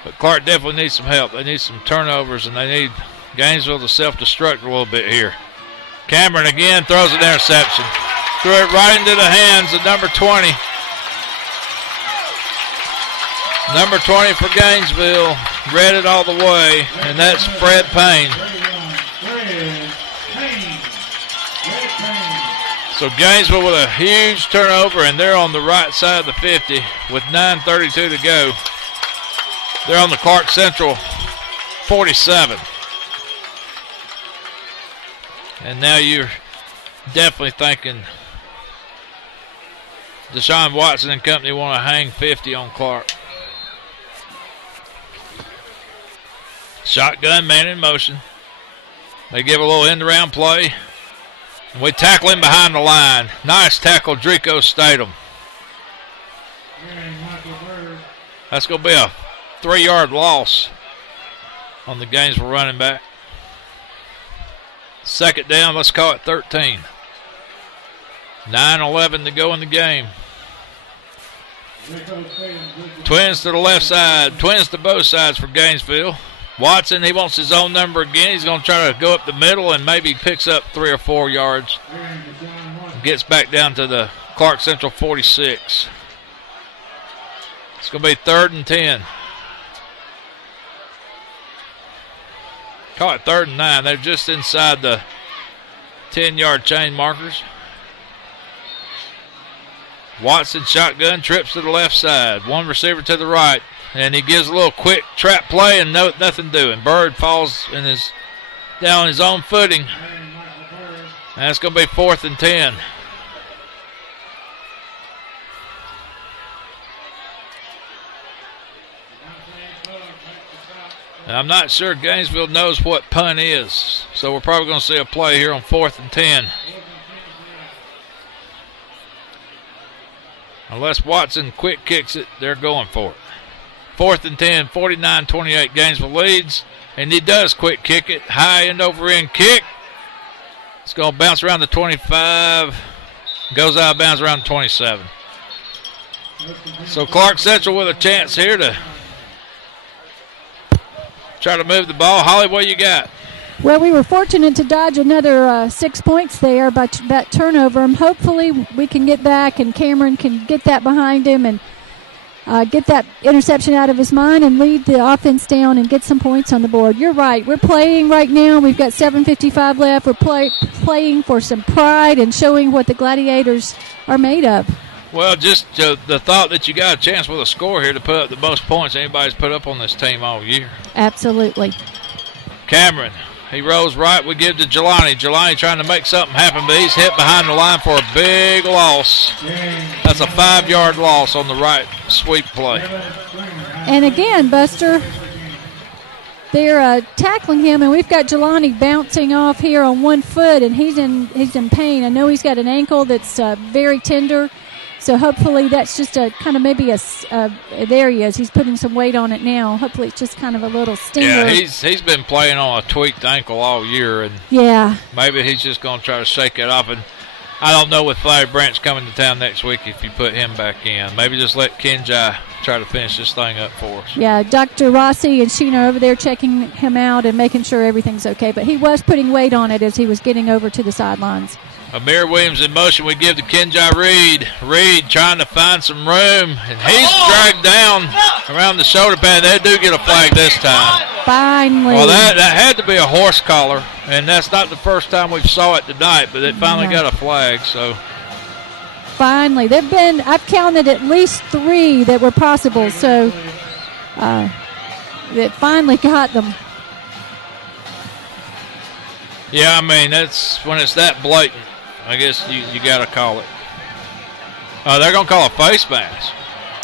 But Clark definitely needs some help. They need some turnovers, and they need Gainesville to self-destruct a little bit here. Cameron again throws an interception. Threw it right into the hands of number 20. Number 20 for Gainesville. Read it all the way, and that's Fred Payne. So Gainesville with a huge turnover, and they're on the right side of the 50 with 9:32 to go. They're on the Clark Central 47. And now you're definitely thinking Deshaun Watson and company want to hang 50 on Clark. Shotgun, man in motion. They give a little end-around play. And we tackle him behind the line. Nice tackle, Drico Statham. That's going to be a 3-yard loss on the Gainesville running back. Second down, let's call it 13. 9:11 to go in the game. Twins to the left side, twins to both sides for Gainesville. Watson, he wants his own number again. He's going to try to go up the middle and maybe picks up 3 or 4 yards. Gets back down to the Clark Central 46. It's going to be 3rd and 10. Call it 3rd and 9. They're just inside the 10-yard chain markers. Watson shotgun, trips to the left side. One receiver to the right. And he gives a little quick trap play and nothing doing. Bird falls down his own footing. And it's going to be 4th and 10. And I'm not sure Gainesville knows what punt is. So we're probably going to see a play here on 4th and 10. Unless Watson quick kicks it, they're going for it. 4th and 10, 49-28, Gainesville leads. And he does quick kick it. High end over end kick. It's going to bounce around the 25. Goes out of bounds around the 27. So Clark Central with a chance here to try to move the ball. Holly, what you got? Well, we were fortunate to dodge another 6 points there by that turnover. Hopefully we can get back and Cameron can get that behind him and get that interception out of his mind and lead the offense down and get some points on the board. You're right. We're playing right now. We've got 7:55 left. We're playing for some pride and showing what the Gladiators are made of. Well, just the thought that you got a chance with a score here to put up the most points anybody's put up on this team all year. Absolutely. Cameron, he rolls right. We give to Jelani. Jelani trying to make something happen, but he's hit behind the line for a big loss. That's a 5-yard loss on the right sweep play. And again, Buster, they're tackling him, and we've got Jelani bouncing off here on one foot, and he's in pain. I know he's got an ankle that's very tender. So hopefully that's just a kind of maybe there he is. He's putting some weight on it now. Hopefully it's just kind of a little stinger. Yeah, he's been playing on a tweaked ankle all year, and maybe he's just going to try to shake it off. And I don't know with Larry Branch coming to town next week if you put him back in. Maybe just let Kenji try to finish this thing up for us. Yeah, Dr. Rossi and Sheena over there checking him out and making sure everything's okay. But he was putting weight on it as he was getting over to the sidelines. Amir Williams in motion. We give to Kenji Reed. Reed trying to find some room, and he's dragged down around the shoulder pad. They do get a flag this time. Finally. Well, that had to be a horse collar, and that's not the first time we've saw it tonight, but they finally got a flag. So finally. I've counted at least 3 that were possible, so that finally got them. Yeah, I mean, that's when it's that blatant. I guess you got to call it. They're going to call a face mask.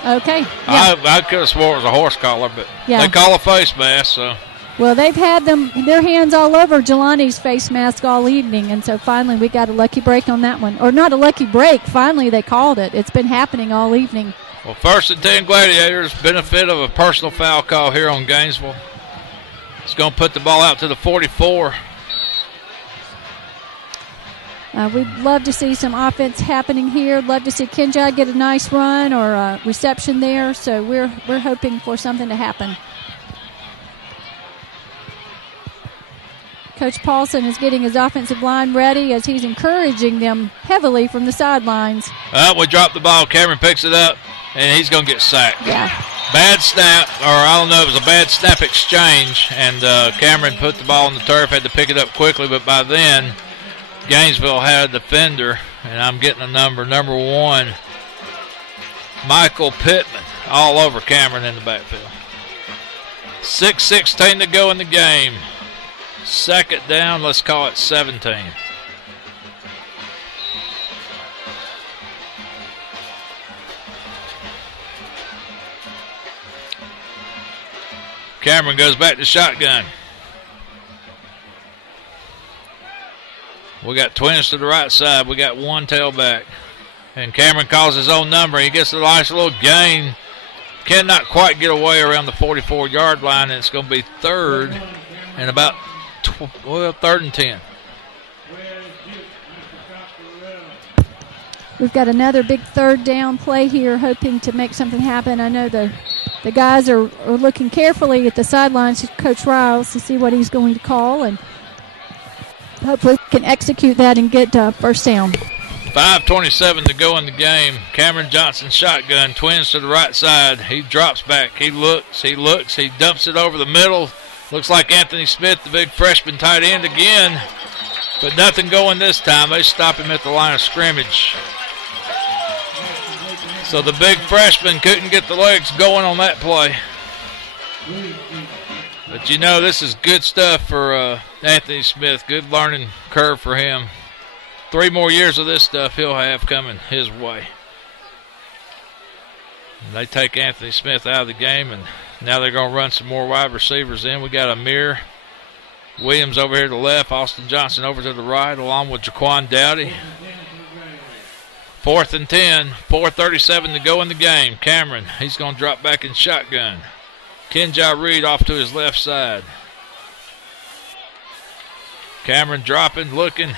Okay. Yeah. I could have swore it was a horse collar, but they call a face mask. So. Well, they've had their hands all over Jelani's face mask all evening, and so finally we got a lucky break on that one. Or not a lucky break. Finally they called it. It's been happening all evening. Well, 1st and 10 Gladiators, benefit of a personal foul call here on Gainesville. It's going to put the ball out to the 44. We'd love to see some offense happening here. Love to see Kenji get a nice run or a reception there. So we're hoping for something to happen. Coach Paulson is getting his offensive line ready as he's encouraging them heavily from the sidelines. We dropped the ball. Cameron picks it up, and he's going to get sacked. Yeah. Bad snap, or I don't know, it was a bad snap exchange, and Cameron put the ball on the turf, had to pick it up quickly, but by then Gainesville had a defender, and I'm getting a number 1, Michael Pittman, all over Cameron in the backfield. 6:16 to go in the game. 2nd down, let's call it 17. Cameron goes back to shotgun. We got twins to the right side. We got one tailback. And Cameron calls his own number. He gets a nice little gain. Cannot quite get away around the 44-yard line, and it's going to be 3rd and about 3rd and 10. We've got another big 3rd down play here, hoping to make something happen. I know the guys are looking carefully at the sidelines to Coach Riles to see what he's going to call, and hopefully we can execute that and get 1st down. 5:27 to go in the game. Cameron Johnson shotgun, twins to the right side. He drops back. He looks. He dumps it over the middle. Looks like Anthony Smith, the big freshman tight end again. But nothing going this time. They stop him at the line of scrimmage. So the big freshman couldn't get the legs going on that play. But you know, this is good stuff for Anthony Smith. Good learning curve for him. 3 more years of this stuff he'll have coming his way. And they take Anthony Smith out of the game, and now they're going to run some more wide receivers in. We got Amir Williams over here to the left, Austin Johnson over to the right, along with Jaquan Dowdy. 4th and 10, 4:37 to go in the game. Cameron, he's going to drop back in shotgun. Kenji Reed off to his left side. Cameron dropping, looking,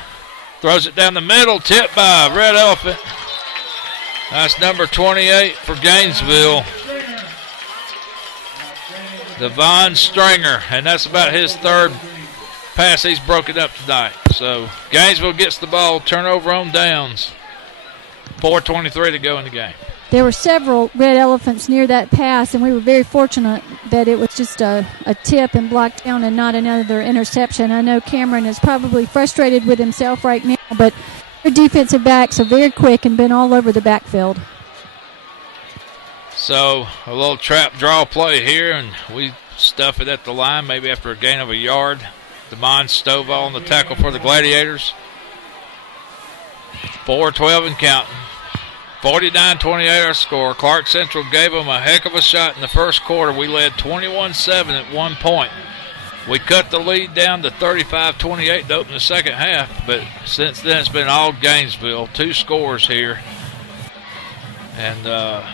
throws it down the middle, tipped by Red Elephant. That's number 28 for Gainesville, Devon Stringer, and that's about his 3rd pass he's broken up tonight. So Gainesville gets the ball, turnover on downs. 4:23 to go in the game. There were several Red Elephants near that pass, and we were very fortunate that it was just a tip and blocked down and not another interception. I know Cameron is probably frustrated with himself right now, but their defensive backs are very quick and been all over the backfield. So a little trap draw play here, and we stuff it at the line, maybe after a gain of a yard. DeMond Stovall on the tackle for the Gladiators. 4:12 and counting. 49-28 our score. Clark Central gave them a heck of a shot in the first quarter. We led 21-7 at one point. We cut the lead down to 35-28 to open the second half, but since then it's been all Gainesville. 2 scores here. And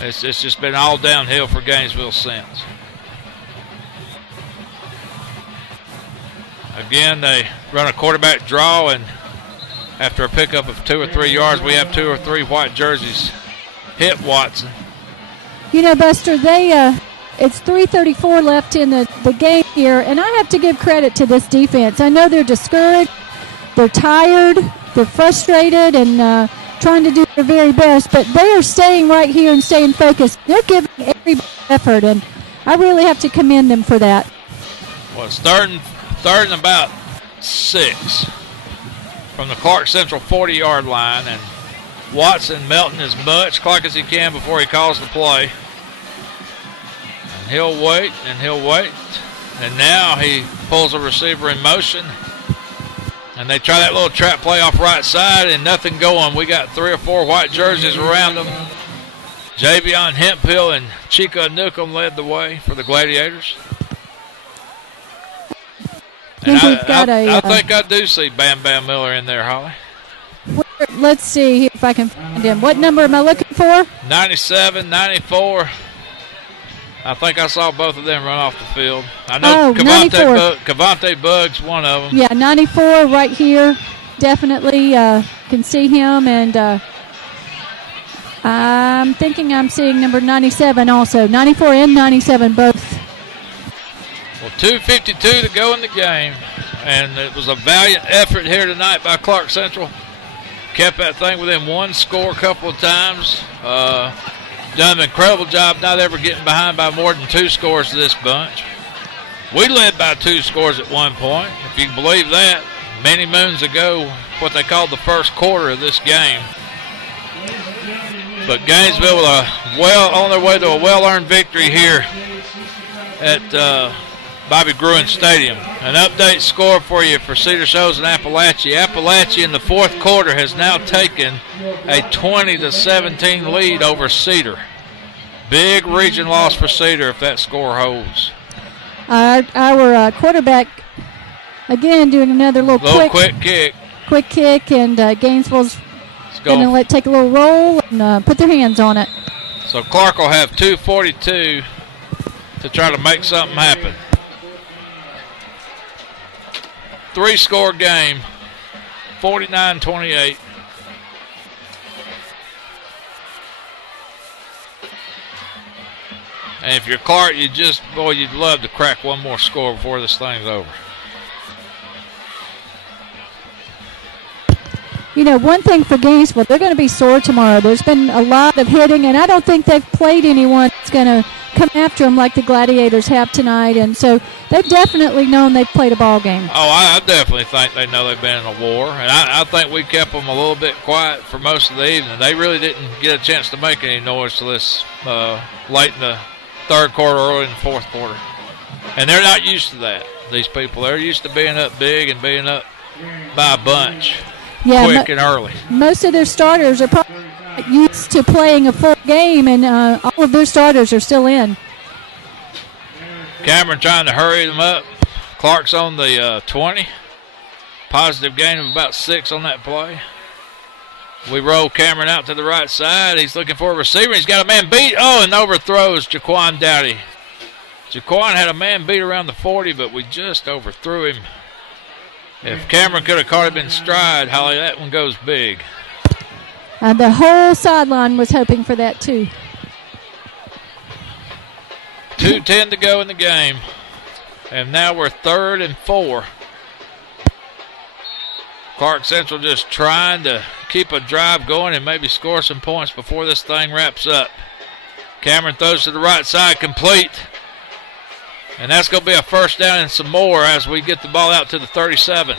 it's just been all downhill for Gainesville since. Again, they run a quarterback draw, and after a pickup of 2 or 3 yards, we have 2 or 3 white jerseys hit Watson. You know, Buster, it's 3:34 left in the game here, and I have to give credit to this defense. I know they're discouraged, they're tired, they're frustrated, and trying to do their very best, but they are staying right here and staying focused. They're giving every effort, and I really have to commend them for that. Well, it's third and about 6 from the Clark Central 40-yard line, and Watson melting as much clock as he can before he calls the play. And he'll wait, and now he pulls a receiver in motion, and they try that little trap play off right side, and nothing going. We got 3 or 4 white jerseys around them. Javion Hemphill and Chico Newcomb led the way for the Gladiators. And I think I do see Bam Bam Miller in there, Holly. Let's see if I can find him. What number am I looking for? 97, 94. I think I saw both of them run off the field. I know Cavante Bugg's one of them. Yeah, 94 right here. Definitely can see him. And I'm thinking I'm seeing number 97 also. 94 and 97 both. Well, 2:52 to go in the game. And it was a valiant effort here tonight by Clark Central. Kept that thing within 1 score a couple of times. Done an incredible job not ever getting behind by more than 2 scores to this bunch. We led by 2 scores at one point, if you can believe that, many moons ago, what they called the first quarter of this game. But Gainesville on their way to a well-earned victory here at Bobby Gruen Stadium. An update score for you for Cedar Shoals and Appalachia. Appalachia in the 4th quarter has now taken a 20-17 lead over Cedar. Big region loss for Cedar if that score holds. Our quarterback, again, doing another quick kick. Quick kick, and Gainesville's going to take a little roll and put their hands on it. So Clark will have 2:42 to try to make something happen. 3-score game, 49-28. And if you're Clark, you'd love to crack one more score before this thing's over. You know, one thing for Gainesville, they're going to be sore tomorrow. There's been a lot of hitting, and I don't think they've played anyone that's going to come after them like the Gladiators have tonight. And so they've definitely known they've played a ball game. Oh, I definitely think they know they've been in a war. And I think we kept them a little bit quiet for most of the evening. They really didn't get a chance to make any noise till this late in the 3rd quarter, early in the 4th quarter. And they're not used to that, these people. They're used to being up big and being up by a bunch. Yeah, quick and early. Most of their starters are probably used to playing a full game, and all of their starters are still in. Cameron trying to hurry them up. Clark's on the 20. Positive gain of about 6 on that play. We roll Cameron out to the right side. He's looking for a receiver. He's got a man beat. Oh, and overthrows Jaquan Dowdy. Jaquan had a man beat around the 40, but we just overthrew him. If Cameron could have caught him in stride, Holly, that one goes big. The whole sideline was hoping for that, too. 2:10 to go in the game. And now we're 3rd and 4. Clark Central just trying to keep a drive going and maybe score some points before this thing wraps up. Cameron throws to the right side, complete. And that's going to be a first down and some more as we get the ball out to the 37.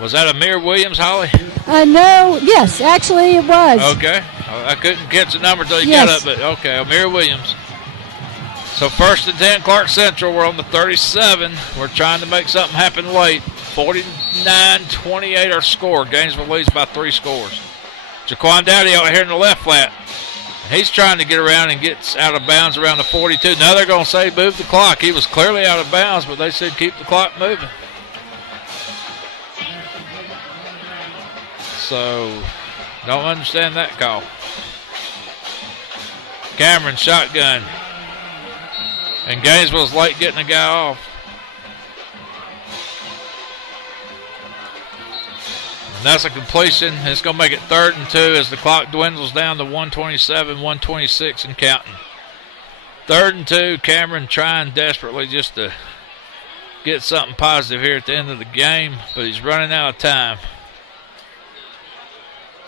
Was that Amir Williams, Holly? No, yes, actually it was. Okay. I couldn't catch the number until you got up, but okay, Amir Williams. So 1st and 10, Clark Central. We're on the 37. We're trying to make something happen late. 49-28 our score. Gainesville leads by 3 scores. Jaquan Dowdy out here in the left flat. He's trying to get around and gets out of bounds around the 42. Now they're going to say move the clock. He was clearly out of bounds, but they said keep the clock moving. So Don't understand that call. Cameron shotgun. And Gainesville's late getting the guy off. And that's a completion. It's going to make it 3rd and 2 as the clock dwindles down to 1:27, 1:26 and counting. 3rd and 2, Cameron trying desperately just to get something positive here at the end of the game, but he's running out of time.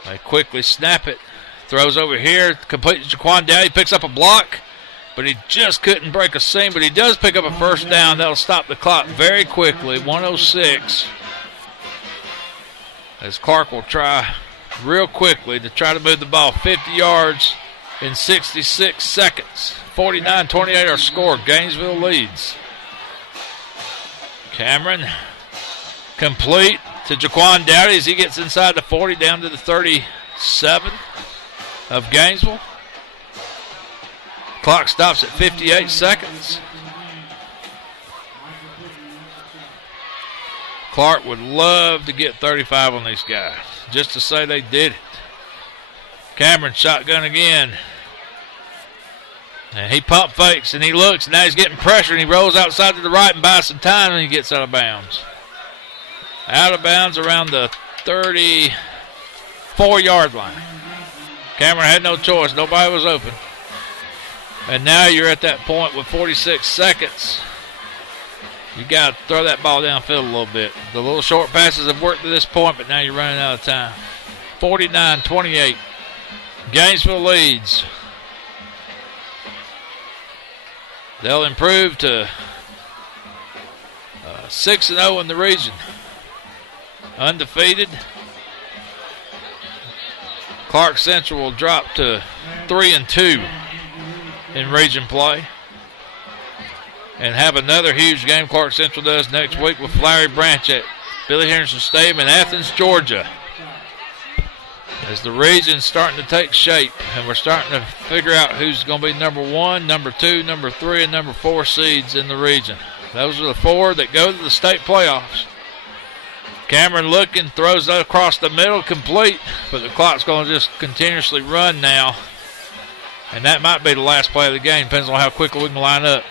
They quickly snap it. Throws over here, complete to Jaquan Dowdy, picks up a block, but he just couldn't break a seam, but he does pick up a first down. That'll stop the clock very quickly, 1:06. As Clark will try real quickly to try to move the ball 50 yards in 66 seconds. 49-28 our score. Gainesville leads. Cameron complete to Jaquan Dowdy as he gets inside the 40 down to the 37 of Gainesville. Clock stops at 58 seconds. Clark would love to get 35 on these guys, just to say they did it. Cameron shotgun again. And he pump fakes and he looks, and now he's getting pressure, and he rolls outside to the right and buys some time, and he gets out of bounds. Out of bounds around the 34-yard line. Cameron had no choice. Nobody was open. And now you're at that point with 46 seconds. You got to throw that ball downfield a little bit. The little short passes have worked to this point, but now you're running out of time. 49-28. Gainesville leads. They'll improve to 6-0 in the region. Undefeated. Clark Central will drop to 3-2 in region play. And have another huge game Clark Central does next week with Flowery Branch at Billy Henderson Stadium in Athens, Georgia. As the region's starting to take shape, and we're starting to figure out who's going to be number 1, number 2, number 3, and number 4 seeds in the region. Those are the 4 that go to the state playoffs. Cameron looking, throws that across the middle, complete, but the clock's going to just continuously run now. And that might be the last play of the game, depends on how quickly we can line up.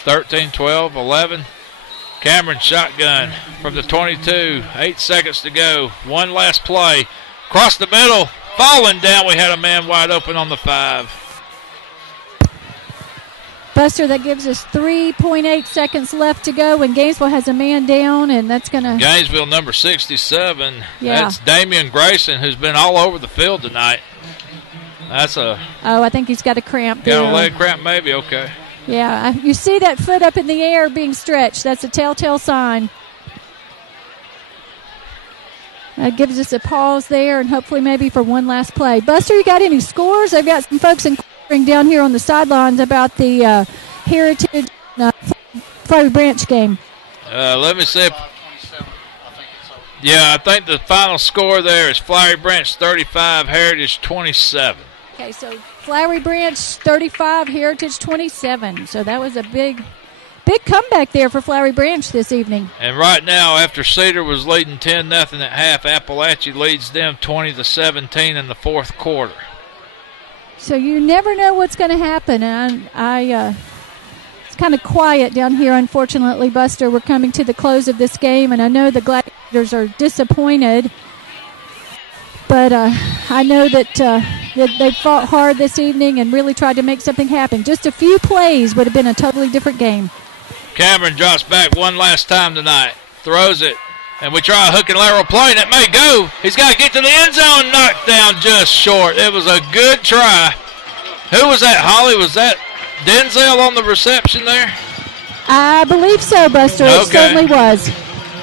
13, 12, 11. Cameron shotgun from the 22. 8 seconds to go. One last play. Across the middle. Falling down. We had a man wide open on the 5. Buster, that gives us 3.8 seconds left to go, and Gainesville has a man down, and that's going to... Gainesville number 67. Yeah. That's Damian Grayson, who's been all over the field tonight. That's a... Oh, I think he's got a cramp there. Got a leg cramp maybe? Okay. Yeah, you see that foot up in the air being stretched. That's a telltale sign. That gives us a pause there, and hopefully maybe for one last play. Buster, you got any scores? I've got some folks inquiring down here on the sidelines about the Heritage Flowery Branch game. Let me see. Yeah, I think the final score there is Flowery Branch 35, Heritage 27. Okay, so Flowery Branch 35, Heritage 27. So that was a big comeback there for Flowery Branch this evening. And right now, after Cedar was leading 10-0 at half, Appalachia leads them 20-17 in the fourth quarter. So you never know what's going to happen. And it's kind of quiet down here, unfortunately, Buster. We're coming to the close of this game, and I know the Gladiators are disappointed. But I know that they fought hard this evening and really tried to make something happen. Just a few plays would have been a totally different game. Cameron drops back one last time tonight. Throws it. And we try a hook and lateral play, and it may go. He's got to get to the end zone. Knocked down just short. It was a good try. Who was that, Holly? Was that Denzel on the reception there? I believe so, Buster. Okay. It certainly was.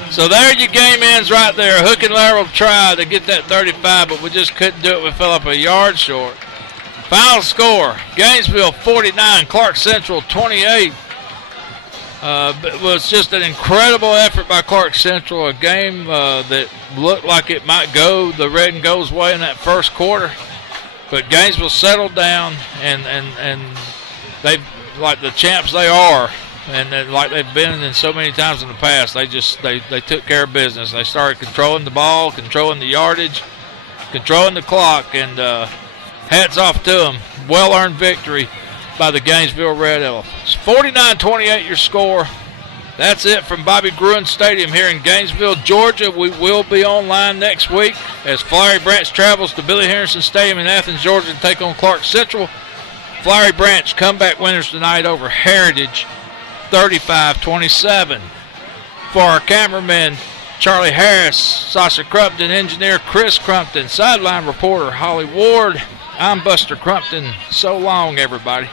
So there your game ends right there. Hook and lateral try to get that 35, but we just couldn't do it. We fell up a yard short. Final score, Gainesville 49, Clark Central 28. It was just an incredible effort by Clark Central, a game that looked like it might go the red and gold's way in that first quarter. But Gainesville settled down, and they, like the champs they are, and like they've been in so many times in the past, they took care of business. They started controlling the ball, controlling the yardage, controlling the clock, and hats off to them. Well-earned victory by the Gainesville Red Elephants. 49-28 your score. That's it from Bobby Gruen Stadium here in Gainesville, Georgia. We will be online next week as Flowery Branch travels to Billy Harrison Stadium in Athens, Georgia to take on Clark Central. Flowery Branch comeback winners tonight over Heritage, 35-27. For our cameraman, Charlie Harris, Sasha Crumpton, engineer Chris Crumpton, sideline reporter Holly Ward, I'm Buster Crumpton. So long, everybody.